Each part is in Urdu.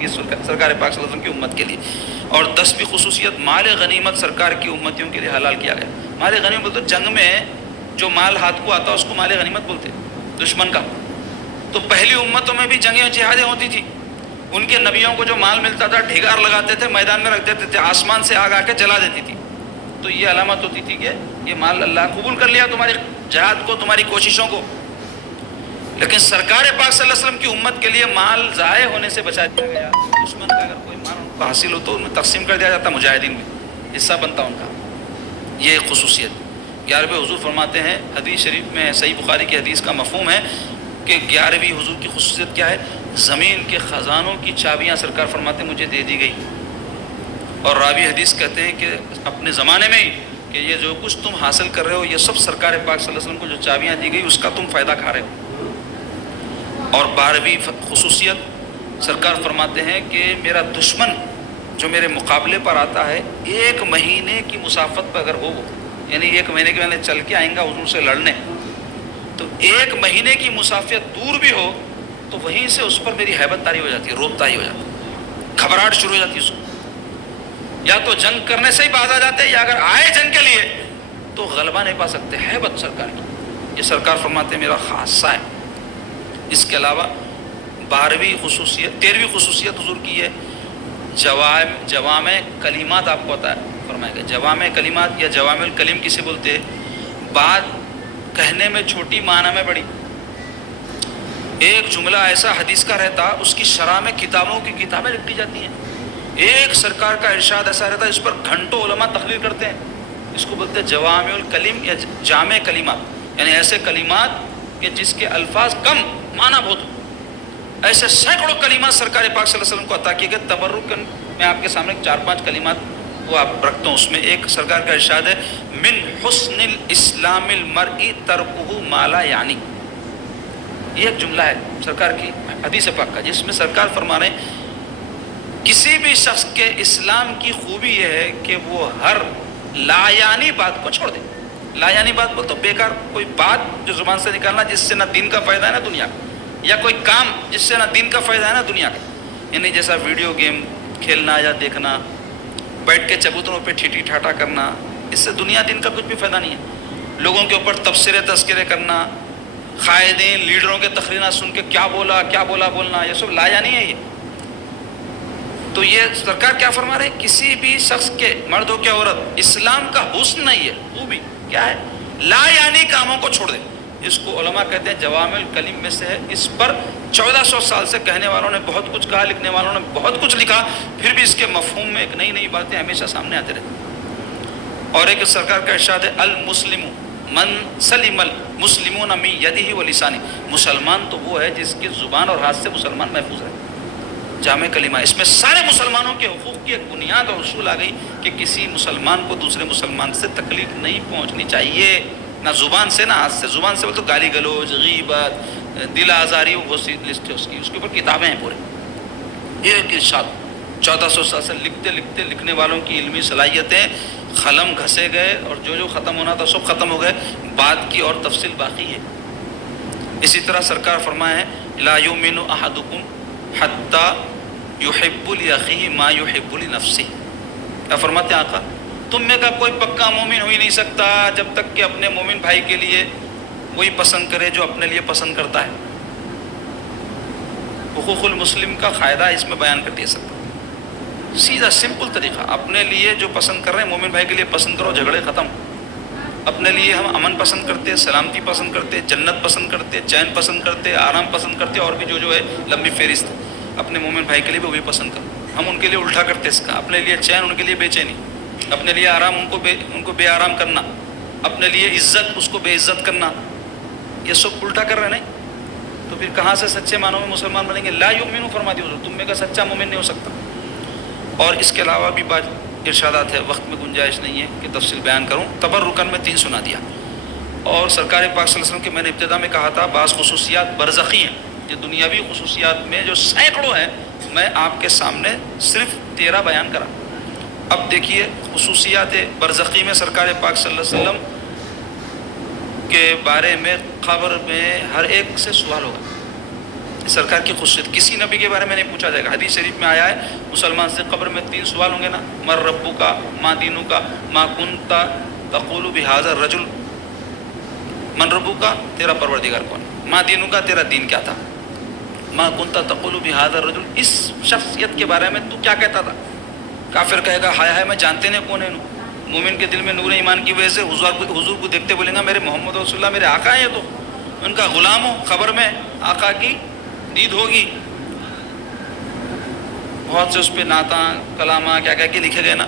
یہ سرکار پاک صلی اللہ علیہ وسلم کی امت کے لیے. اور 10ویں خصوصیت مال غنیمت سرکار کی امتیوں کے لیے حلال کیا گیا. مال غنیمت تو جنگ میں جو مال ہاتھ کو آتا اس کو مال غنیمت بولتے دشمن کا. تو پہلی امتوں میں بھی جنگیں جہادیں ہوتی تھی, ان کے نبیوں کو جو مال ملتا تھا ڈھیگار لگاتے تھے, میدان میں رکھ دیتے تھے, آسمان سے آگ آ کے جلا دیتی تھی. تو یہ علامت ہوتی تھی کہ یہ مال اللہ قبول کر لیا تمہاری جہاد کو, تمہاری کوششوں کو. لیکن سرکار پاک صلی اللہ علیہ وسلم کی امت کے لیے مال ضائع ہونے سے بچا دیا گیا. دشمن کا اگر کوئی مال ان کو حاصل ہو تو انہیں تقسیم کر دیا جاتا, مجاہدین میں حصہ بنتا ان کا. یہ ایک خصوصیت. 11ویں حضور فرماتے ہیں, حدیث شریف میں صحیح بخاری کی حدیث کا مفہوم ہے کہ 11ویں حضور کی خصوصیت کیا ہے, زمین کے خزانوں کی چابیاں سرکار فرماتے ہیں مجھے دے دی گئی. اور راوی حدیث کہتے ہیں کہ اپنے زمانے میں ہی کہ یہ جو کچھ تم حاصل کر رہے ہو یہ سب سرکار پاک صلی اللہ علیہ وسلم کو جو چابیاں دی گئی اس کا تم فائدہ کھا رہے ہو. اور 12ویں خصوصیت سرکار فرماتے ہیں کہ میرا دشمن جو میرے مقابلے پر آتا ہے 1 مہینے کی مسافت پر اگر ہو وہ, یعنی 1 مہینے کے میں چل کے آئیں گا حضور سے لڑنے, تو 1 مہینے کی مسافت دور بھی ہو تو وہیں سے اس پر میری ہیبت طاری ہو جاتی ہے, روب طاری ہو جاتی ہے, گھبراہٹ شروع ہو جاتی ہے اس کو. یا تو جنگ کرنے سے ہی باز آ جاتے ہیں, یا اگر آئے جنگ کے لیے تو غلبہ نہیں پا سکتے. ہیبت سرکار کی, یہ سرکار فرماتے ہیں میرا خاصہ ہے. اس کے علاوہ 13ویں خصوصیت حضور کی ہے جوامع کلمات. آپ کو پتا ہے فرمائے گا جوامع کلمات یا جوامع الکلم کسے بولتے ہیں, بات کہنے میں چھوٹی معنی میں بڑی. ایک جملہ ایسا حدیث کا رہتا اس کی شرح میں کتابوں کی کتابیں لکھی جاتی ہیں. ایک سرکار کا ارشاد ایسا رہتا ہے اس پر گھنٹوں علماء تقریر کرتے ہیں. اس کو بولتے ہیں جوامع الکلم یا جامع کلمات, یعنی ایسے کلمات کہ جس کے الفاظ کم معنی بہت ہو. ایسے سینکڑوں کلمات سرکار پاک صلی اللہ علیہ وسلم کو عطا کیے گئے. تبرک میں آپ کے سامنے 4-5 کلمات وہ آپ رکھتا ہوں. اس میں ایک سرکار کا ارشاد ہے من حسن الاسلام المرء ترکہ ما لا یعنی. یہ ایک جملہ ہے سرکار کی حدیث پاک کا جس میں سرکار فرما رہے ہیں کسی بھی شخص کے اسلام کی خوبی یہ ہے کہ وہ ہر لا یعنی بات کو چھوڑ دے. لا یعنی بات بول تو بیکار کوئی بات جو زبان سے نکالنا جس سے نہ دین کا فائدہ ہے نہ دنیا کا, یا کوئی کام جس سے نہ دین کا فائدہ ہے نہ دنیا کا. یعنی جیسا ویڈیو گیم کھیلنا یا دیکھنا, بیٹھ کے چبوتروں پہ ٹھیٹھی ٹھاٹا کرنا, اس سے دنیا دین کا کچھ بھی فائدہ نہیں ہے. لوگوں کے اوپر تبصرے تذکرے کرنا, قائدین لیڈروں کے تقریرات سن کے کیا بولا بولنا, یہ سب لا یعنی ہے. یہ تو یہ سرکار کیا فرما رہے ہیں کسی بھی شخص کے, مرد ہو کیا عورت, اسلام کا حسن نہیں ہے, خوبی کیا ہے لا یعنی کاموں کو چھوڑ دے. اس کو علماء کہتے ہیں جوامع الکلم میں سے ہے. اس پر 1400 سال سے کہنے والوں نے بہت کچھ کہا, لکھنے والوں نے بہت کچھ لکھا, پھر بھی اس کے مفہوم میں ایک نئی باتیں ہمیشہ سامنے آتے رہتی. اور ایک سرکار کا ارشاد ہے المسلم من سلم المسلمون من یدہ و لسانہ. مسلمان تو وہ ہے جس کی زبان اور ہاتھ سے مسلمان محفوظ ہے. جامع کلمہ, اس میں سارے مسلمانوں کے حقوق کی ایک بنیاد اور اصول آ گئی کہ کسی مسلمان کو دوسرے مسلمان سے تکلیف نہیں پہنچنی چاہیے, نہ زبان سے نہ ہاتھ سے. زبان سے بولے تو گالی گلوچ, غیبت, دل آزاری, وہ بہت سی لسٹ ہے اس کی, اس کے اوپر کتابیں ہیں پورے. ایک ارشاد 1400 سال سے لکھنے والوں کی علمی صلاحیتیں قلم گھسے گئے, اور جو ختم ہونا تھا سب ختم ہو گئے, بعد کی اور تفصیل باقی ہے. اسی طرح سرکار فرمائے ہیں لا یؤمن احدکم حتی یحب لاخیہ ما یحب لنفسہ. کیا فرماتے ہیں آقا, تم میں کا کوئی پکا مومن ہو ہی نہیں سکتا جب تک کہ اپنے مومن بھائی کے لیے وہی پسند کرے جو اپنے لیے پسند کرتا ہے. حقوق المسلم کا قاعدہ اس میں بیان کر دیا سکتا, سیدھا سمپل طریقہ. اپنے لیے جو پسند کر رہے ہیں مومن بھائی کے لیے پسند کرو, جھگڑے ختم. اپنے لیے ہم امن پسند کرتے, سلامتی پسند کرتے, جنت پسند کرتے, چین پسند کرتے, آرام پسند کرتے, اور بھی جو ہے لمبی فہرست. اپنے مومن بھائی کے لیے بھی وہی پسند کرو. ہم ان کے لیے الٹا کرتے اس کا, اپنے لیے چین ان کے لیے بے چینی, اپنے لیے آرام ان کو بے آرام کرنا, اپنے لیے عزت اس کو بے عزت کرنا. یہ سب الٹا کر رہے نہیں تو پھر کہاں سے سچے معنوں میں مسلمان بنیں گے. لا یؤمن فرما دی حضور, تم میں کا سچا مومن نہیں ہو سکتا. اور اس کے علاوہ بھی بات ارشادات ہے, وقت میں گنجائش نہیں ہے کہ تفصیل بیان کروں. تبرکن میں 3 سنا دیا. اور سرکار پاک صلی اللہ علیہ وسلم کے میں نے ابتدا میں کہا تھا بعض خصوصیات برزخی ہیں, یہ دنیاوی خصوصیات میں جو سینکڑوں ہیں, میں آپ کے سامنے صرف 13 بیان کرا. اب دیکھیے خصوصیات برزخی میں سرکار پاک صلی اللہ علیہ وسلم کے بارے میں قبر میں ہر ایک سے سوال ہوگا. سرکار کی خصوصیت کسی نبی کے بارے میں نہیں پوچھا جائے گا. حدیث شریف میں آیا ہے مسلمان سے قبر میں 3 سوال ہوں گے نا, مر ربو کا, ما دینو کا, ما کنتا تقول بہذا الرجل. من ربو کا تیرا پروردگار کون, ما دینو کا تیرا دین کیا تھا, ما کنتا تقول بہذا الرجل اس شخصیت کے بارے میں تو کیا کہتا تھا. کافر کہے گا ہائے ہائے میں جانتے نہیں کون ہے. مومن کے دل میں نور ایمان کی وجہ سے حضور کو دیکھتے بولیں گا میرے محمد رسول اللہ میرے آقا ہیں, تو ان کا غلام ہو, خبر میں آقا کی دید ہوگی. بہت سے اس پہ نعتاں کلامہ کیا کہہ کے لکھے گئے نا.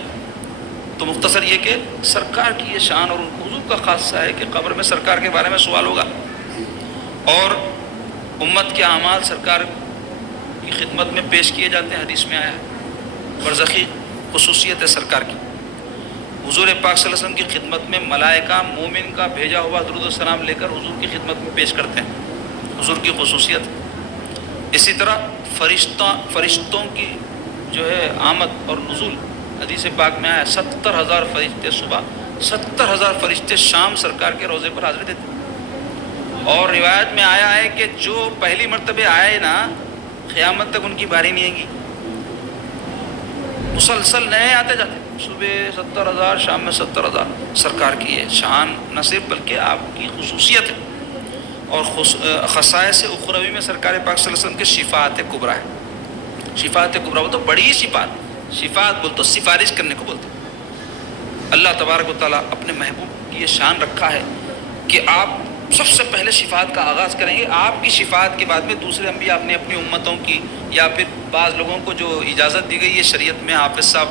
تو مختصر یہ کہ سرکار کی یہ شان اور حضور کا خاصہ ہے کہ قبر میں سرکار کے بارے میں سوال ہوگا, اور امت کے اعمال سرکار کی خدمت میں پیش کیے جاتے ہیں. حدیث میں آیا ہے برزخی خصوصیت ہے سرکار کی. حضور پاک صلی اللہ علیہ وسلم کی خدمت میں ملائکہ مومن کا بھیجا ہوا درود و سلام لے کر حضور کی خدمت میں پیش کرتے ہیں. حضور کی خصوصیت. اسی طرح فرشتوں کی جو ہے آمد اور نزول حدیث پاک میں آیا 70,000 فرشتے صبح, 70,000 فرشتے شام سرکار کے روضے پر حاضری دیتے. اور روایت میں آیا ہے کہ جو پہلی مرتبہ آئے نا قیامت تک ان کی باری نہیں آئے گی, مسلسل نئے آتے جاتے. صبح 70,000 شام میں 70,000. سرکار کی یہ شان نہ صرف بلکہ آپ کی خصوصیت ہے. اور خصائص اخروی میں سرکار پاک صلی اللہ علیہ وسلم کے شفاعت کبریٰ ہے. شفاعت کبریٰ وہ تو بڑی شفاعت. شفاعت بول تو سفارش کرنے کو بولتے. اللہ تبارک و تعالیٰ اپنے محبوب کی یہ شان رکھا ہے کہ آپ سب سے پہلے شفاعت کا آغاز کریں گے. آپ کی شفاعت کے بعد میں دوسرے انبیاء اپنی اپنی امتوں کی, یا پھر بعض لوگوں کو جو اجازت دی گئی ہے شریعت میں, حافظ صاحب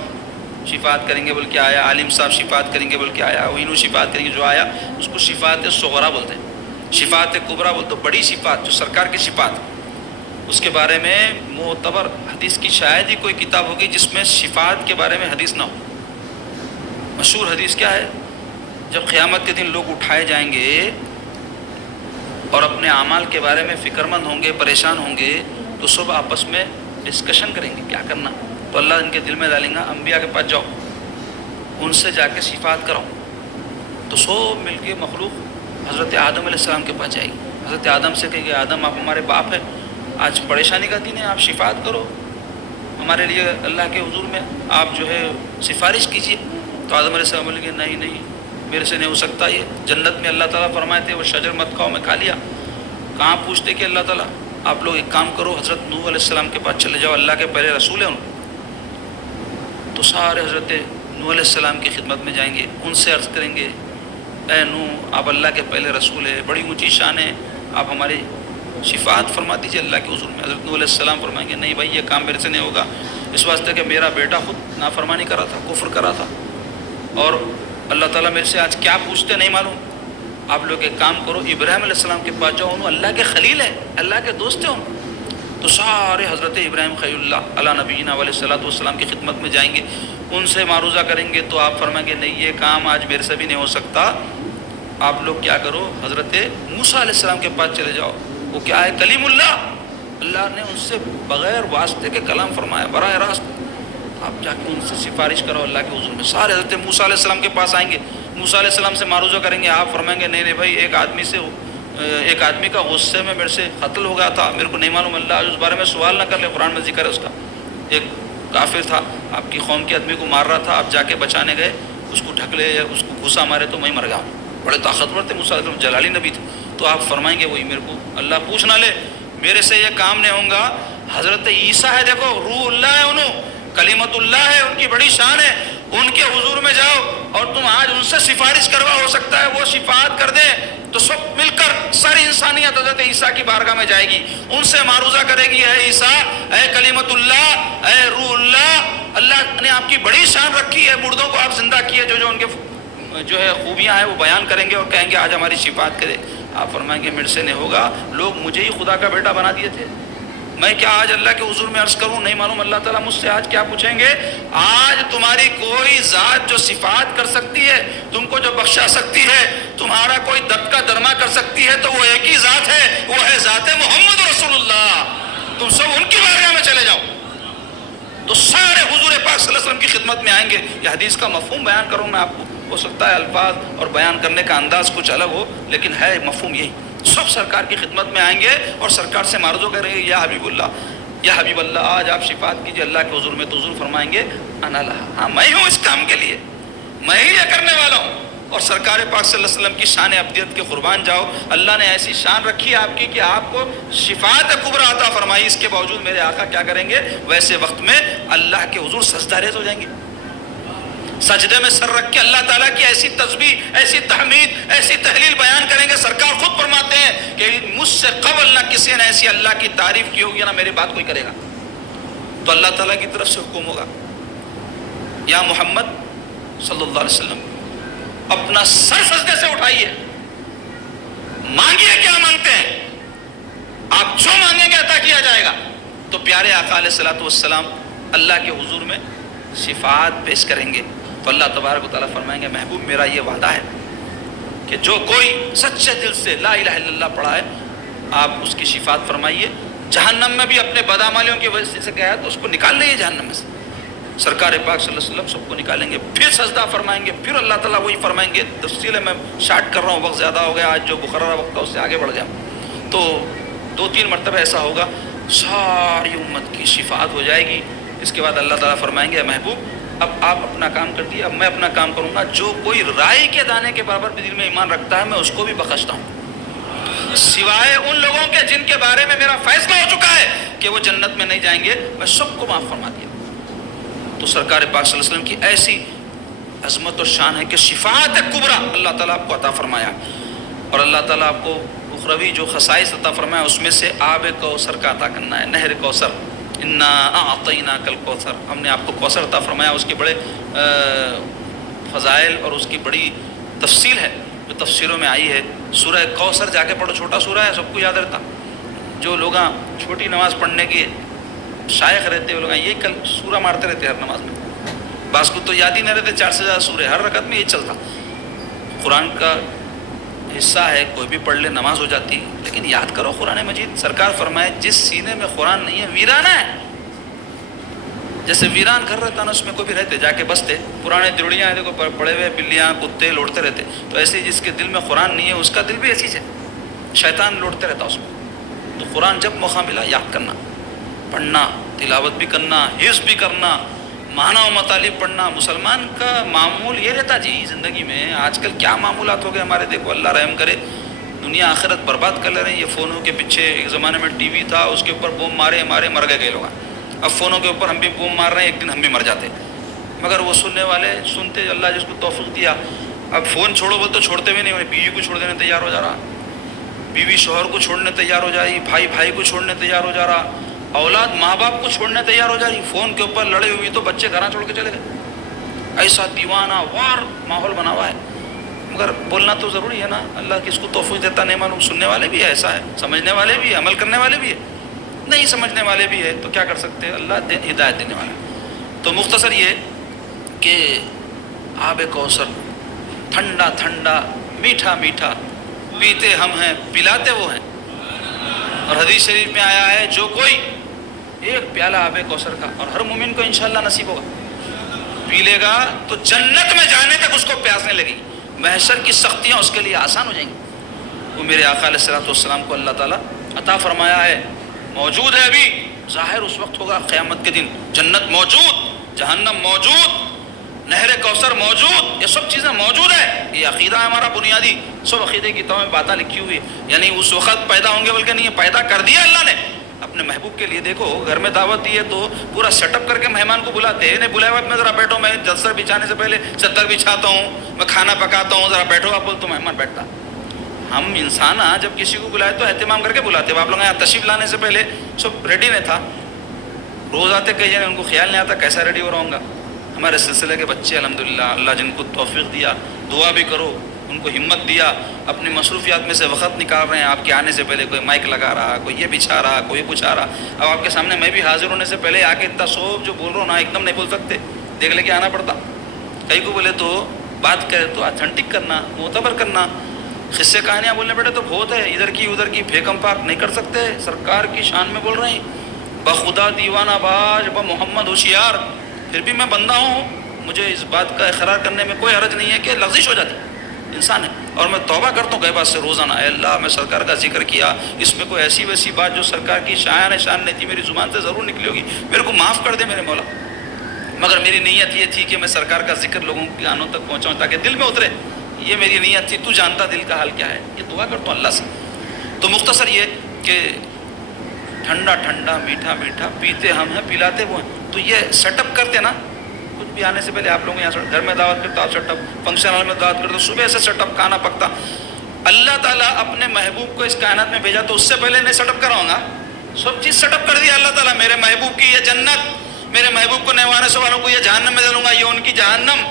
شفاعت کریں گے بول کے آیا, عالم صاحب شفاعت کریں گے بول کے آیا, وینو شفاعت کریں گے جو آیا, اس کو شفاعت صغریٰ بولتے ہیں. شفاعت کبریٰ بول تو بڑی شفاعت جو سرکار کی شفاعت. اس کے بارے میں معتبر حدیث کی شاید ہی کوئی کتاب ہوگی جس میں شفاعت کے بارے میں حدیث نہ ہو. مشہور حدیث کیا ہے, جب قیامت کے دن لوگ اٹھائے جائیں گے اور اپنے اعمال کے بارے میں فکر مند ہوں گے, پریشان ہوں گے, تو سب آپس میں ڈسکشن کریں گے کیا کرنا. تو اللہ ان کے دل میں ڈالیں گا انبیاء کے پاس جاؤ, ان سے جا کے شفاعت کراؤ. تو سب مل کے مخلوق حضرت آدم علیہ السلام کے پاس جائے گی. حضرت آدم سے کہے گی آدم آپ ہمارے باپ ہیں, آج پریشانی کا دن ہے, آپ شفاعت کرو ہمارے لیے اللہ کے حضور میں, آپ جو ہے سفارش کیجیے. تو آدم علیہ السلام بولیں گے نہیں نہیں میرے سے نہیں ہو سکتا. یہ جنت میں اللہ تعالیٰ فرمائے تھے وہ شجر مت کھاؤ, میں کھا لیا. کہاں پوچھتے کہ اللہ تعالیٰ آپ لوگ ایک کام کرو, حضرت نوح علیہ السلام کے پاس چلے جاؤ, اللہ کے پہلے رسول ہیں. تو سارے حضرت نوح علیہ السلام کی خدمت میں جائیں گے, ان سے عرض کریں گے اے نوح آپ اللہ کے پہلے رسول ہے, بڑی اونچی شان ہے, آپ ہماری شفاعت فرما دیجیے اللہ کے حضور میں. حضرت نوح علیہ السلام فرمائیں گے نہیں بھائی یہ کام میرے سے نہیں ہوگا, اس واسطے کہ میرا بیٹا خود نافرمانی کرا تھا, کفر کرا تھا, اور اللہ تعالیٰ میرے سے آج کیا پوچھتے نہیں معلوم. آپ لوگ ایک کام کرو ابراہیم علیہ السلام کے پاس جاؤ, انہوں اللہ کے خلیل ہے, اللہ کے دوست ہیں. تو سارے حضرت ابراہیم خلیل اللہ علیہ نبینا علیہ الصلوۃ والسلام کی خدمت میں جائیں گے, ان سے معروضہ کریں گے. تو آپ فرمائیں گے نہیں یہ کام آج میرے سے بھی نہیں ہو سکتا, آپ لوگ کیا کرو حضرت موسیٰ علیہ السلام کے پاس چلے جاؤ. وہ کیا ہے کلیم اللہ, اللہ نے ان سے بغیر واسطے کے کلام فرمایا براہ راست. آپ جا کے ان سے سفارش کرو اللہ کے حضور میں. سارے حضرت موسیٰ علیہ السلام کے پاس آئیں گے, موسیٰ علیہ السلام سے معروضہ کریں گے. آپ فرمائیں گے نہیں نہیں بھائی ایک آدمی کا غصے میں میرے سے قتل ہو گیا تھا, میرے کو نہیں معلوم, اللہ آج اس بارے میں سوال نہ کر لے, قرآن میں ذکر ہے اس کا. ایک کافر تھا آپ کی قوم کے آدمی کو مار رہا تھا, آپ جا کے بچانے گئے, اس کو ڈھک لے, اس کو گھسا مارے تو میں مر گیا. بڑے طاقتور تھے موسیٰ علیہ السلام, جلالی نبی تھے. تو آپ فرمائیں گے وہی میرے کو اللہ پوچھ نہ لے, میرے سے یہ کام نہیں ہوں گا. حضرت عیسیٰ ہے, دیکھو روح اللہ ہے, انہوں کلیمت اللہ ہے, ان کی بڑی شان ہے, ان کے حضور میں جاؤ اور تم آج ان سے سفارش کروا, ہو سکتا ہے وہ شفاعت کر دیں. تو سب مل کر ساری انسانیت حضرت عیسیٰ کی بارگاہ میں جائے گی, ان سے معروضہ کرے گی اے عیسیٰ, اے کلیمت اللہ, اے روح اللہ, اللہ نے آپ کی بڑی شان رکھی ہے, مردوں کو آپ زندہ کیے, جو ان کے جو ہے خوبیاں ہیں وہ بیان کریں گے اور کہیں گے آج ہماری شفاعت کرے. آپ فرمائیں گے میرے سے نہیں ہوگا, لوگ مجھے ہی خدا کا بیٹا بنا دیے تھے, میں کیا آج اللہ کے حضور میں عرض کروں, نہیں معلوم اللہ تعالیٰ مجھ سے آج کیا پوچھیں گے. آج تمہاری کوئی ذات جو شفاعت کر سکتی ہے, تم کو جو بخشا سکتی ہے, تمہارا کوئی دب کا درما کر سکتی ہے, تو وہ ایک ہی ذات ہے, وہ ہے ذات محمد رسول اللہ. تم سب ان کی بارگاہ میں چلے جاؤ. تو سارے حضور پاک صلی اللہ علیہ وسلم کی خدمت میں آئیں گے. یہ حدیث کا مفہوم بیان کروں میں آپ کو, ہو سکتا ہے الفاظ اور بیان کرنے کا انداز کچھ الگ ہو, لیکن ہے مفہوم یہی سب سرکار کی خدمت میں آئیں گے اور سرکار سے معرض کریں گے، یا حبیب اللہ آج آپ شفاعت کیجیے اللہ کے حضور میں، تو حضور فرمائیں گے انا لہا، ہاں میں ہوں اس کام کے لیے، میں ہی یہ کرنے والا ہوں۔ اور سرکار پاک صلی اللہ علیہ وسلم کی شان ابدیت کے قربان جاؤ، اللہ نے ایسی شان رکھی ہے آپ کی کہ آپ کو شفاعت کبریٰ عطا فرمائی، اس کے باوجود میرے آقا کیا کریں گے؟ ویسے وقت میں اللہ کے حضور سجدہ ریز ہو جائیں گے، سجدے میں سر رکھ کے اللہ تعالیٰ کی ایسی تسبیح، ایسی تحمید، ایسی تحلیل بیان کریں گے۔ سرکار خود فرماتے ہیں کہ مجھ سے قبل نہ کسی نے ایسی اللہ کی تعریف کی ہوگی، نہ میری بات کوئی کرے گا۔ تو اللہ تعالیٰ کی طرف سے حکم ہوگا، یا محمد صلی اللہ علیہ وسلم اپنا سر سجدے سے اٹھائیے، مانگیے کیا مانگتے ہیں، آپ جو مانگیں گے عطا کیا جائے گا۔ تو پیارے آقا علیہ الصلوۃ والسلام اللہ کے حضور میں شفاعت پیش کریں گے، تو اللہ تبارک و تعالیٰ فرمائیں گے محبوب میرا یہ وعدہ ہے کہ جو کوئی سچے دل سے لا الہ الا اللہ پڑھا ہے آپ اس کی شفاعت فرمائیے، جہنم میں بھی اپنے بدعمالیوں کی وجہ سے گیا ہے تو اس کو نکال لئیے جہنم میں سے۔ سرکار پاک صلی اللہ علیہ وسلم سب کو نکالیں گے، پھر سجدہ فرمائیں گے، پھر اللہ تعالیٰ وہی فرمائیں گے۔ تفصیل میں شارٹ کر رہا ہوں، وقت زیادہ ہو گیا، آج جو مقررہ وقت تھا اس سے آگے بڑھ گیا، تو 2-3 مرتبہ ایسا ہوگا، ساری امت کی شفاعت ہو جائے گی۔ اس کے بعد اللہ تعالیٰ فرمائیں گے محبوب اب آپ اپنا کام کر دیے، اب میں اپنا کام کروں گا، جو کوئی رائی کے دانے کے برابر بھی دل میں ایمان رکھتا ہے میں اس کو بھی بخشتا ہوں، سوائے ان لوگوں کے جن کے بارے میں میرا فیصلہ ہو چکا ہے کہ وہ جنت میں نہیں جائیں گے، میں سب کو معاف فرما دیا۔ تو سرکار پاک صلی اللہ علیہ وسلم کی ایسی عظمت اور شان ہے کہ شفاعت کبریٰ اللہ تعالیٰ آپ کو عطا فرمایا، اور اللہ تعالیٰ آپ کو اخروی جو خصائص عطا فرمایا اس میں سے آب کوثر کا عطا کرنا ہے، نہر کوثر، انا اعطیناک الکوثر، ہم نے آپ کو کوثر عطا فرمایا۔ اس کے بڑے فضائل اور اس کی بڑی تفصیل ہے جو تفسیروں میں آئی ہے۔ سورہ کوثر جا کے پڑھو، چھوٹا سورہ ہے، سب کو یاد رہتا، جو لوگ چھوٹی نماز پڑھنے کی شائخ رہتے وہ لوگ یہ کل سورہ مارتے رہتے ہر نماز میں، بعض کو تو یاد ہی نہیں رہتے، 4 سے زیادہ سورے ہر رکعت میں یہ چلتا۔ قرآن کا حصہ ہے، کوئی بھی پڑھ لے نماز ہو جاتی، لیکن یاد کرو قرآن مجید۔ سرکار فرمائے جس سینے میں قرآن نہیں ہے ویرانہ ہے، جیسے ویران گھر رہتا نا اس میں کوئی بھی رہتے جا کے بستے، پرانے دڑیاں ہیں دیکھو پڑے ہوئے، بلیاں کتے لوٹتے رہتے، تو ایسے جس کے دل میں قرآن نہیں ہے اس کا دل بھی ایسی ہے، شیطان لوٹتے رہتا اس میں۔ تو قرآن جب موقع ملا یاد کرنا، پڑھنا، تلاوت بھی کرنا، حفظ بھی کرنا، معنی و مطالب پڑھنا۔ مسلمان کا معمول یہ رہتا جی زندگی میں، آج کل کیا معمولات ہو گئے ہمارے، دیکھو اللہ رحم کرے، دنیا آخرت برباد کر لے رہے ہیں یہ فونوں کے پیچھے۔ ایک زمانے میں ٹی وی تھا، اس کے اوپر بوم مارے مر گئے لوگ، اب فونوں کے اوپر ہم بھی بوم مار رہے ہیں، ایک دن ہم بھی مر جاتے، مگر وہ سننے والے سنتے، اللہ جس کو توفیق دیا۔ اب فون چھوڑو بول تو چھوڑتے بھی نہیں، بیوی کو چھوڑ دینے تیار ہو جا رہا، بیوی شوہر کو چھوڑنے تیار ہو جا رہی، بھائی بھائی کو چھوڑنے تیار ہو جا رہا، اولاد ماں باپ کو چھوڑنے تیار ہو جا رہی، فون کے اوپر لڑے ہوئی تو بچے گھراں چھوڑ کے چلے گئے۔ ایسا دیوانہ وار ماحول بنا ہوا ہے، مگر بولنا تو ضروری ہے نا، اللہ کس کو توفیق دیتا نہیں معلوم۔ سننے والے بھی ہے، ایسا ہے، سمجھنے والے بھی ہے، عمل کرنے والے بھی ہے، نہیں سمجھنے والے بھی ہے، تو کیا کر سکتے ہیں، اللہ ہدایت دینے والا۔ تو مختصر یہ کہ آب کوثر ٹھنڈا ٹھنڈا میٹھا میٹھا، پیتے ہم ہیں پلاتے وہ ہیں، اور حدیث شریف میں آیا ہے جو کوئی ایک پیالہ آب کوثر کا، اور ہر مومن کو انشاءاللہ نصیب ہوگا، پی لے گا تو جنت میں جانے تک اس کو پیاسنے لگی، محشر کی سختیاں اس کے لیے آسان ہو جائیں گی۔ وہ میرے آقا علیہ الصلوۃ والسلام کو اللہ تعالیٰ عطا فرمایا ہے، موجود ہے، ابھی ظاہر اس وقت ہوگا قیامت کے دن، جنت موجود، جہنم موجود، نہر کوثر موجود، یہ سب چیزیں موجود ہے۔ یہ عقیدہ ہے ہمارا بنیادی، سب عقیدے کی تمام باتیں لکھی ہوئی ہے، یعنی اس وقت پیدا ہوں گے بلکہ نہیں، پیدا کر دیا اللہ نے اپنے محبوب کے لیے۔ دیکھو گھر میں دعوت دی ہے تو پورا سیٹ اپ کر کے مہمان کو بلاتے ہیں، نہیں بلائے وقت میں ذرا بیٹھو، میں دستر بچھانے سے پہلے چادر بچھاتا ہوں، میں کھانا پکاتا ہوں، ذرا بیٹھو آپ بول تو مہمان بیٹھتا۔ ہم انسان جب کسی کو بلائے تو اہتمام کر کے بلاتے ہیں، آپ لوگ یہاں تشریف لانے سے پہلے سب ریڈی نہیں تھا، روز آتے کئی جنے ان کو خیال نہیں آتا کیسا ریڈی ہو رہا ہوں گا۔ ہمارے سلسلے کے بچے الحمدللہ اللہ جن کو توفیق دیا، دعا بھی کرو، ان کو ہمت دیا، اپنی مصروفیات میں سے وقت نکال رہے ہیں، آپ کے آنے سے پہلے کوئی مائک لگا رہا، کوئی یہ بچھا رہا، کوئی کچھ آ رہا۔ اب آپ کے سامنے میں بھی حاضر ہونے سے پہلے آ کے اتنا سوب جو بول رہا ہوں نا، ایک دم نہیں بول سکتے، دیکھ لے کے آنا پڑتا۔ کئی کو بولے تو بات کرے تو اتھینٹک کرنا، معتبر کرنا، قصے کہانیاں بولنے بیٹھے تو بہت ہے، ادھر کی ادھر کی پھیکم پاک نہیں کر سکتے، سرکار کی شان میں بول رہے ہیں، بخدا دیوانہ باز محمد ہوشیار۔ پھر بھی میں بندہ ہوں، مجھے اس بات کا اقرار کرنے میں کوئی حرج نہیں ہے کہ لغزش ہو جاتی، انسان ہے. اور میں توبہ کرتا ہوں گئے بات سے روزانہ, اے اللہ میں سرکار کا ذکر کیا, اس میں کوئی ایسی ویسی بات جو سرکار کی شایان شان نہیں تھی میری زبان سے ضرور نکلی ہوگی, میرے کو معاف کر دے میرے مولا. مگر میری نیت یہ تھی کہ میں سرکار کا ذکر لوگوں کے کانوں تک پہنچاؤں تاکہ دل میں اترے, یہ میری نیت تھی. تو جانتا دل کا حال کیا ہے, یہ دعا کرتا ہوں اللہ سے. تو مختصر یہ کہ ٹھنڈا ٹھنڈا میٹھا میٹھا پیتے ہم ہیں پلاتے وہ ہیں. تو یہ سیٹ اپ کرتے نا, کچھ بھی آنے سے پہلے آپ لوگ یہاں گھر میں دعوت کرتے, آپ سیٹ اپ, فنکشن ہال میں دعوت کرتے, صبح سے سیٹ اپ کھانا پکتا. اللہ تعالیٰ اپنے محبوب کو اس کائنات میں بھیجا تو اس سے پہلے نہیں سیٹ اپ کراؤں گا, سب چیز سیٹ اپ کر دیا اللہ تعالیٰ. میرے محبوب کی یہ جنت, میرے محبوب کو نہوانے سے والوں کو یہ جہنم میں ڈالوں گا, یہ ان کی جہنم,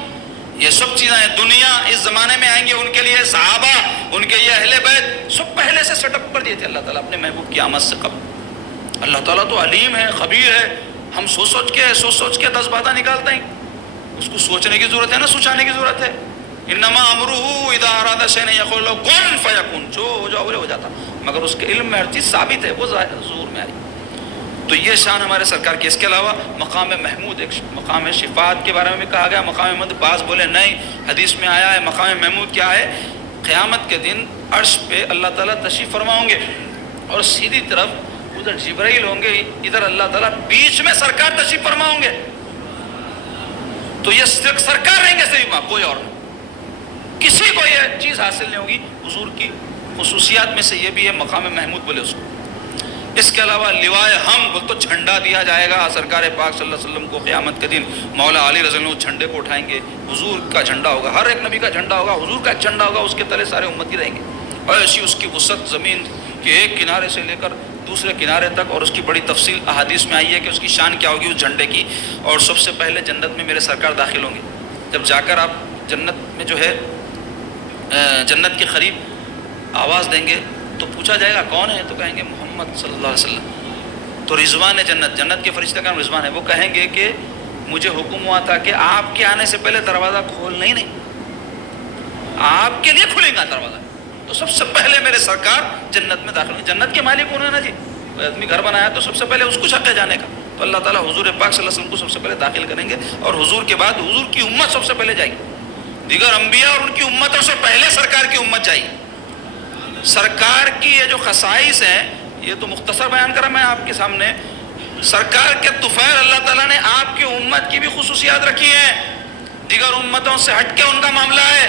یہ سب چیزیں ہیں. دنیا اس زمانے میں آئیں گے, ان کے لیے صحابہ, ان کے یہ اہل بیت, سب پہلے سے سیٹ اپ کر دیے تھے اللہ تعالیٰ اپنے محبوب کی آمد سے قبل. اللہ تعالیٰ تو علیم ہے, خبیر ہے. ہم سوچ سوچ کے 10 باتیں نکالتے ہیں. اس کو سوچنے کی ضرورت ہے نا, سوچانے کی ضرورت ہے. انما امرہ اذا اراد شیئا یقول له کن فیکون, جو ہو جاؤ ہو جاتا. مگر اس کے علم میں ہر چیز ثابت ہے, وہ ظہور میں آئی. تو یہ شان ہمارے سرکار کی. اس کے علاوہ مقام محمود, ایک مقام شفاعت کے بارے میں بھی کہا گیا. مقام محمود بعض بولے نہیں, حدیث میں آیا ہے. مقام محمود کیا ہے؟ قیامت کے دن عرش پہ اللہ تعالیٰ تشریف فرماؤں گے اور سیدھی طرف ادھر جبرائیل ہوں گے, ادھر اللہ تعالیٰ, بیچ میں سرکار تشریف فرماؤں گے. تو یہ صرف سرکار رہیں گے, صرف کوئی اور نہیں. کسی کو یہ چیز حاصل نہیں ہوگی. حضور کی خصوصیات میں سے یہ بھی ہے, مقام محمود بولے اس کو. اس کے علاوہ لوائے ہم بول تو جھنڈا دیا جائے گا سرکار پاک صلی اللہ علیہ وسلم کو قیامت کے دن. مولا علی رضی اللہ عنہ جھنڈے کو اٹھائیں گے, حضور کا جھنڈا ہوگا, ہر ایک نبی کا جھنڈا ہوگا, حضور کا ایک جھنڈا ہوگا, اس کے تلے سارے امتی رہیں گے. اور ایسی اس کی وسعت زمین کے ایک کنارے سے لے کر دوسرے کنارے تک, اور اس کی بڑی تفصیل احادیث میں آئی ہے کہ اس کی شان کیا ہوگی اس جھنڈے کی. اور سب سے پہلے جنت میں میرے سرکار داخل ہوں گے. جب جا کر آپ جنت میں جو ہے جنت کے قریب آواز دیں گے تو پوچھا جائے گا کون ہے, تو کہیں گے محمد صلی اللہ علیہ وسلم. تو رضوان جنت, جنت کے فرشتے کا نام رضوان ہے, وہ کہیں گے کہ مجھے حکم ہوا تھا کہ آپ کے آنے سے پہلے دروازہ کھولنا ہی نہیں, آپ کے لیے کھلے گا دروازہ. تو سب سے پہلے میرے سرکار جنت میں داخل ہوں. جنت کے مالک انہوں نے نا جی, کوئی آدمی گھر بنایا تو سب سے پہلے اس کو حق ہے جانے کا. تو اللہ تعالیٰ حضور پاک صلی اللہ علیہ وسلم کو سب سے پہلے داخل کریں گے, اور حضور کے بعد حضور کی امت سب سے پہلے جائے گی. دیگر انبیاء اور ان کی امتوں سے پہلے سرکار کی امت جائے گی. سرکار کی یہ جو خصائص ہیں, یہ تو مختصر بیان کرا میں آپ کے سامنے. سرکار کے طفیل اللہ تعالیٰ نے آپ کی امت کی بھی خصوصیات رکھی ہیں, دیگر امتوں سے ہٹ کے ان کا معاملہ ہے.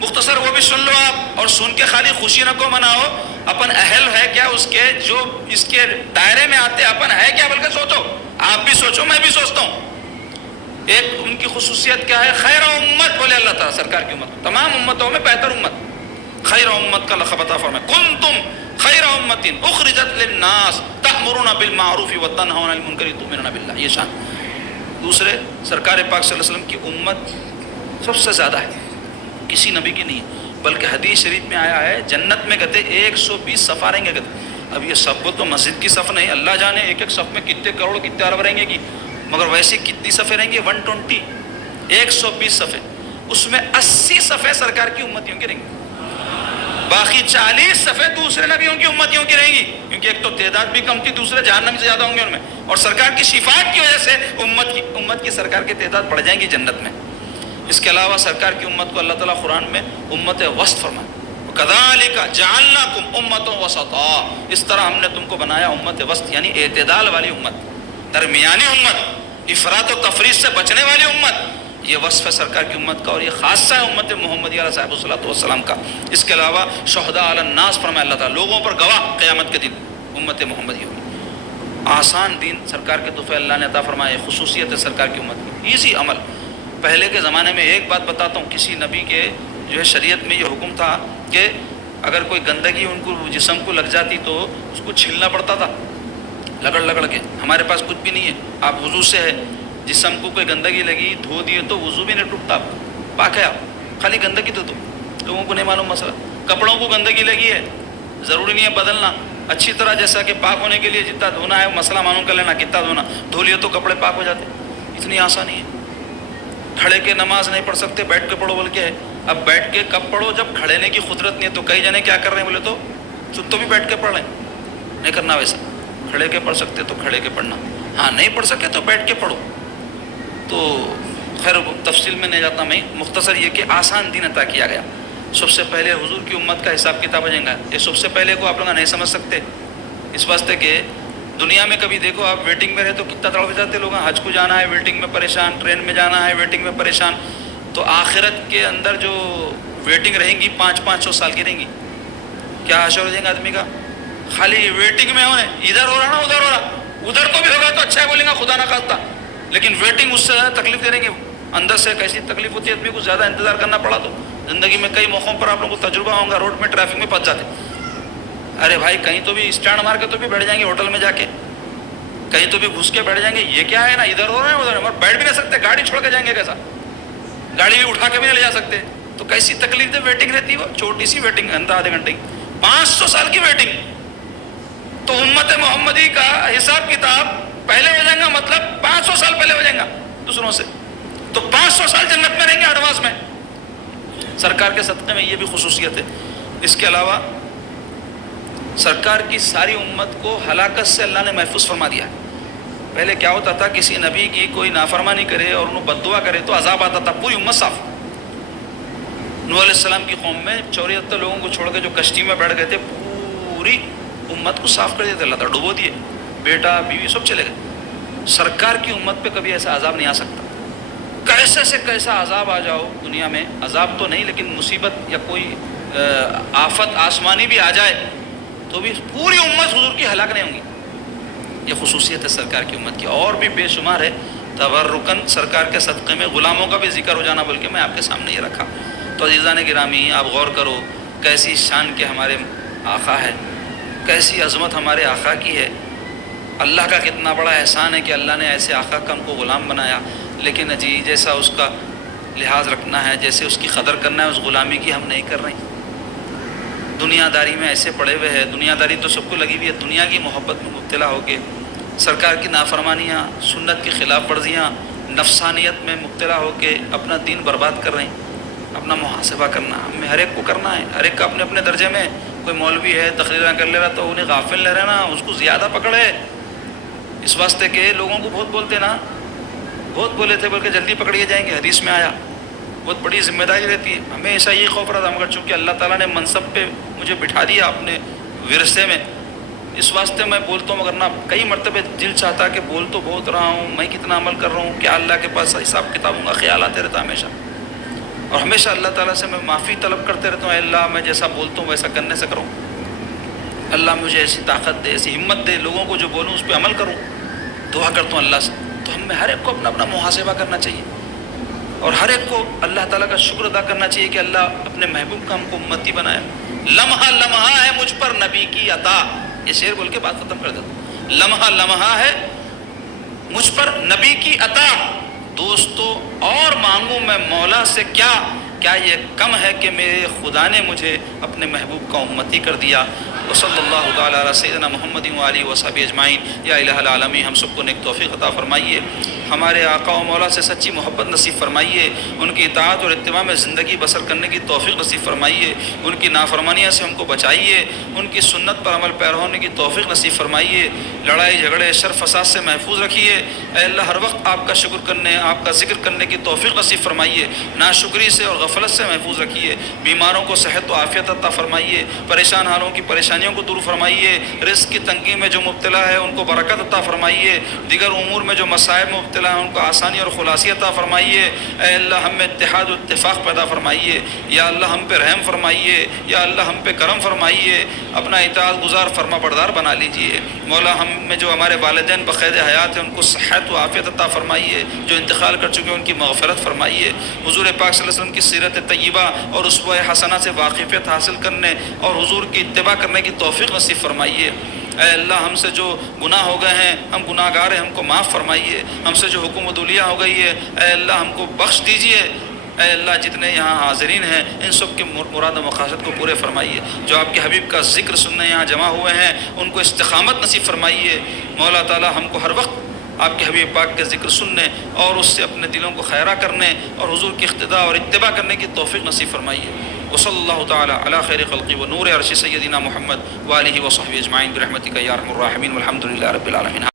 مختصر وہ بھی سن لو آپ, اور سن کے خالی خوشی نہ کو مناؤ. اپن اہل ہے کیا اس کے, جو اس کے دائرے میں آتے اپن ہے کیا, بلکہ سوچو, آپ بھی سوچو, میں بھی سوچتا ہوں. ایک ان کی خصوصیت کیا ہے؟ خیر امت بولے اللہ تعالیٰ سرکار کی امت, تمام امتوں میں بہتر امت, خیر امت کا لقب عطا فرمائے. کنتم خیر امت اخرجت للناس تأمرون بالمعروف وتنہون عن المنکر تؤمنون باللہ. یہ شان. دوسرے, سرکار پاک صلی اللہ علیہ وسلم کی امت سب سے زیادہ ہے, کسی نبی کی نہیں ہے. بلکہ حدیث شریف میں آیا ہے جنت میں کہتے 120 صف رہیں گے. کہتے اب یہ سب تو مسجد کی صف نہیں, اللہ جانے ایک ایک صف میں کتنے کروڑ کتنے ارب رہیں گے کی, مگر ویسے کتنی صفیں رہیں گی؟ 120, 120 صفیں. اس میں 80 صفیں سرکار کی امتیوں کی رہیں گی, باقی 40 صفیں دوسرے نبیوں کی امتیوں کی رہیں گی. کیونکہ ایک تو تعداد بھی کم تھی, دوسرے جہنم سے زیادہ ہوں گے ان میں, اور سرکار کی شفاعت کی وجہ سے امت کی سرکار کی تعداد بڑھ جائیں گی جنت میں. اس کے علاوہ سرکار کی امت کو اللہ تعالیٰ قرآن میں امت وسط فرمائے. کذالک جعلناکم امۃ وسطا, اس طرح ہم نے تم کو بنایا امت وسط, یعنی اعتدال والی امت, درمیانی امت, افراط و تفریط سے بچنے والی امت. یہ وصف ہے سرکار کی امت کا, اور یہ خاصہ ہے امت محمدیہ علیہ صاحب الصلوۃ والسلام کا. اس کے علاوہ شہداء علی الناس فرمایا اللہ تعالیٰ, لوگوں پر گواہ قیامت کے دن امت محمدیہ ہوگی. آسان دین سرکار کے طفیل اللہ نے عطا فرمایا, خصوصیت ہے سرکار کی امت کی, ایزی عمل. پہلے کے زمانے میں ایک بات بتاتا ہوں, کسی نبی کے جو ہے شریعت میں یہ حکم تھا کہ اگر کوئی گندگی ان کو جسم کو لگ جاتی تو اس کو چھلنا پڑتا تھا لگڑ کے. ہمارے پاس کچھ بھی نہیں ہے, آپ وضو سے ہے, جسم کو کوئی گندگی لگی دھو دیے تو وضو بھی نہیں ٹوٹتا, پاک ہے آپ, خالی گندگی تو لوگوں کو نہیں معلوم مسئلہ. کپڑوں کو گندگی لگی ہے, ضروری نہیں ہے بدلنا, اچھی طرح جیسا کہ پاک ہونے کے لیے جتنا دھونا ہے مسئلہ معلوم کر لینا, کتنا دھونا, دھو لیے تو کپڑے پاک ہو جاتے. اتنی آسانی ہے. کھڑے کے نماز نہیں پڑھ سکتے, بیٹھ کے پڑھو بول کے ہے. اب بیٹھ کے کب پڑھو جب کھڑے کی قدرت نہیں ہے. تو کئی جنے کیا کر رہے ہیں بولے تو بھی بیٹھ کے پڑھ رہے ہیں, نہیں کرنا ویسا. کھڑے کے پڑھ سکتے تو کھڑے کے پڑھنا, ہاں نہیں پڑھ سکے تو بیٹھ کے پڑھو. تو خیر تفصیل میں نہیں جاتا میں, مختصر یہ کہ آسان دین عطا کیا گیا. سب سے پہلے حضور کی امت کا حساب کتاب ہو جائے گا. یہ سب سے پہلے کو آپ لوگ نہیں سمجھ سکتے، اس واسطے کہ دنیا میں کبھی دیکھو آپ ویٹنگ میں رہے تو کتنا تڑپ جاتے لوگ. حج کو جانا ہے ویٹنگ میں پریشان، ٹرین میں جانا ہے ویٹنگ میں پریشان. تو آخرت کے اندر جو ویٹنگ رہیں گی 500 سال کی رہیں گی. کیا حشر ہو جائے گا آدمی کا؟ خالی ویٹنگ میں ہونے، ادھر ہو رہا نا ادھر ہو رہا. ادھر کو بھی ہوگا تو اچھا ہے بولیں گا خدا نہ خواستہ، لیکن ویٹنگ اس سے زیادہ تکلیف دے رہیں گے. اندر سے کیسی تکلیف ہوتی ہے آدمی کو زیادہ انتظار کرنا پڑا تو. زندگی میں کئی موقعوں پر آپ لوگوں کو تجربہ ہوگا، روڈ میں ٹریفک میں پھنس جاتے. ارے بھائی کہیں تو بھی اسٹینڈ مار کے تو بھی بیٹھ جائیں گے ہوٹل میں جا کے، کہیں تو بھی گھس کے بیٹھ جائیں گے. یہ کیا ہے نا ادھر ہو رہے ہیں ادھر، اور بیٹھ بھی نہیں سکتے، گاڑی چھوڑ کے جائیں گے کیسا؟ گاڑی اٹھا کے بھی نہیں لے جا سکتے. تو کیسی تکلیف دے ویٹنگ رہتی ہے، وہ چھوٹی سی ویٹنگ گھنٹہ آدھے گھنٹے کی، 500 سال کی ویٹنگ. تو امت محمدی کا حساب کتاب پہلے ہو جائے گا، مطلب 500 سال پہلے ہو جائے گا دوسروں سے. تو 500 سال جنت میں رہیں گے ایڈوانس میں. سرکار کے صدقے میں یہ بھی خصوصیت ہے. اس کے علاوہ سرکار کی ساری امت کو ہلاکت سے اللہ نے محفوظ فرما دیا. پہلے کیا ہوتا تھا، کسی نبی کی کوئی نافرمانی کرے اور انہوں بد دعا کرے تو عذاب آتا تھا، پوری امت صاف. نوح علیہ السلام کی قوم میں 74 لوگوں کو چھوڑ کے جو کشتی میں بیٹھ گئے تھے، پوری امت کو صاف کر دیتے اللہ تعالیٰ، ڈبو دیے، بیٹا بیوی سب چلے گئے. سرکار کی امت پہ کبھی ایسا عذاب نہیں آ سکتا. کیسے سے کیسا عذاب آ جاؤ دنیا میں، عذاب تو نہیں لیکن مصیبت یا کوئی آفت آسمانی بھی آ جائے تو بھی پوری امت حضور کی ہلاک نہیں ہوں گی. یہ خصوصیت ہے سرکار کی امت کی. اور بھی بے شمار ہے. تبرکن سرکار کے صدقے میں غلاموں کا بھی ذکر ہو جانا، بلکہ میں آپ کے سامنے یہ رکھا. تو عزیزان گرامی آپ غور کرو، کیسی شان کے ہمارے آقا ہے، کیسی عظمت ہمارے آقا کی ہے. اللہ کا کتنا بڑا احسان ہے کہ اللہ نے ایسے آقا کا ہم کو غلام بنایا. لیکن جی جیسا اس کا لحاظ رکھنا ہے، جیسے اس کی قدر کرنا ہے، اس غلامی کی ہم نہیں کر رہے ہیں. دنیا داری میں ایسے پڑے ہوئے ہیں، دنیا داری تو سب کو لگی ہوئی ہے، دنیا کی محبت میں مبتلا ہو کے سرکار کی نافرمانیاں، سنت کی خلاف ورزیاں، نفسانیت میں مبتلا ہو کے اپنا دین برباد کر رہے ہیں. اپنا محاسبہ کرنا ہمیں ہر ایک کو کرنا ہے. ہر ایک کا اپنے اپنے درجے میں. کوئی مولوی ہے تقریریں کر لے رہا تو انہیں غافل لے رہا نا، اس کو زیادہ پکڑ ہے. اس واسطے کہ لوگوں کو بہت بولتے نا، بہت بولے تھے بلکہ جلدی پکڑیے جائیں گے. حدیث میں آیا بہت بڑی ذمہ داری رہتی ہے. ہمیں ایسا یہ خوف رہا تھا، مگر چونکہ اللہ تعالیٰ نے منصب پہ مجھے بٹھا دیا اپنے ورثے میں، اس واسطے میں بولتا ہوں. مگر نہ کئی مرتبہ دل چاہتا کہ بول تو بہت رہا ہوں، میں کتنا عمل کر رہا ہوں، کیا اللہ کے پاس حساب کتابوں کا خیال آتے رہتا ہمیشہ. اور ہمیشہ اللہ تعالیٰ سے میں معافی طلب کرتے رہتا ہوں، اے اللہ میں جیسا بولتا ہوں ویسا کرنے سے کروں. اللہ مجھے ایسی طاقت دے، ایسی ہمت دے، لوگوں کو جو بولوں اس پہ عمل کروں. دعا کرتا ہوں اللہ سے. تو ہمیں ہر ایک کو اپنا اپنا محاسبہ کرنا چاہیے، اور ہر ایک کو اللہ تعالیٰ کا شکر ادا کرنا چاہیے کہ اللہ اپنے محبوب کا ہم کو امتی بنایا. لمحہ لمحہ ہے مجھ پر نبی کی عطا. یہ شعر بول کے بات ختم کر دیتا ہوں. لمحہ لمحہ ہے مجھ پر نبی کی عطا. دوستو اور مانگوں میں مولا سے کیا یہ کم ہے کہ میرے خدا نے مجھے اپنے محبوب کا امتی کر دیا. وصلی اللہ تعالیٰ علی سیدنا محمد و آلہ و صحبہ اجمعین. یا الہ العالمین ہم سب کو نیک توفیق عطا فرمائیے. ہمارے آقا و مولا سے سچی محبت نصیب فرمائیے. ان کی اطاعت اور اتباع میں زندگی بسر کرنے کی توفیق نصیب فرمائیے. ان کی نافرمانیاں سے ہم کو بچائیے. ان کی سنت پر عمل پیرا ہونے کی توفیق نصیب فرمائیے. لڑائی جھگڑے شر فساد سے محفوظ رکھیے. اے اللہ ہر وقت آپ کا شکر کرنے، آپ کا ذکر کرنے کی توفیق نصیب فرمائیے. ناشکری سے اور غفلت سے محفوظ رکھیے. بیماروں کو صحت و عافیت عطا فرمائیے. پریشان حالوں کی پریشانیوں کو دور فرمائیے. رزق کی تنگی میں جو مبتلا ہے ان کو برکت عطا فرمائیے. دیگر امور میں جو مصائب میں مبتلا ہے ان کو آسانی اور خلاصی عطا فرمائیے. اے اللہ ہم میں اتحاد و اتفاق پیدا فرمائیے. یا اللہ ہم پہ رحم فرمائیے. یا اللہ ہم پہ کرم فرمائیے. اپنا اطاعت گزار فرما بردار بنا لیجئے. مولا ہم میں جو ہمارے والدین بقید حیات ہیں ان کو صحت و عافیت عطا فرمائیے. جو انتقال کر چکے ہیں ان کی مغفرت فرمائیے. حضور پاک صلی اللہ علیہ وسلم کی سیرت طیبہ اور اسوہ حسنہ سے واقفیت حاصل کرنے اور حضور کی اتباع کرنے کی توفیق نصیب فرمائیے. اے اللہ ہم سے جو گناہ ہو گئے ہیں، ہم گناہ گار ہیں، ہم کو معاف فرمائیے. ہم سے جو حکم و دلیہ ہو گئی ہے اے اللہ ہم کو بخش دیجئے. اے اللہ جتنے یہاں حاضرین ہیں ان سب کے مراد و مقاصد کو پورے فرمائیے. جو آپ کے حبیب کا ذکر سننے یہاں جمع ہوئے ہیں ان کو استقامت نصیب فرمائیے. مولا تعالی ہم کو ہر وقت آپ کے حبیب پاک کے ذکر سننے اور اس سے اپنے دلوں کو خیرہ کرنے اور حضور کی اقتداء اور اتباع کرنے کی توفیق نصیب فرمائیے. وصلی اللہ تعالی علی خیر خلقی و نور عرش سیدنا محمد و آلہ و صحبہ اجمعین برحمتک یا ارحم الراحمین والحمد للہ رب العالمین.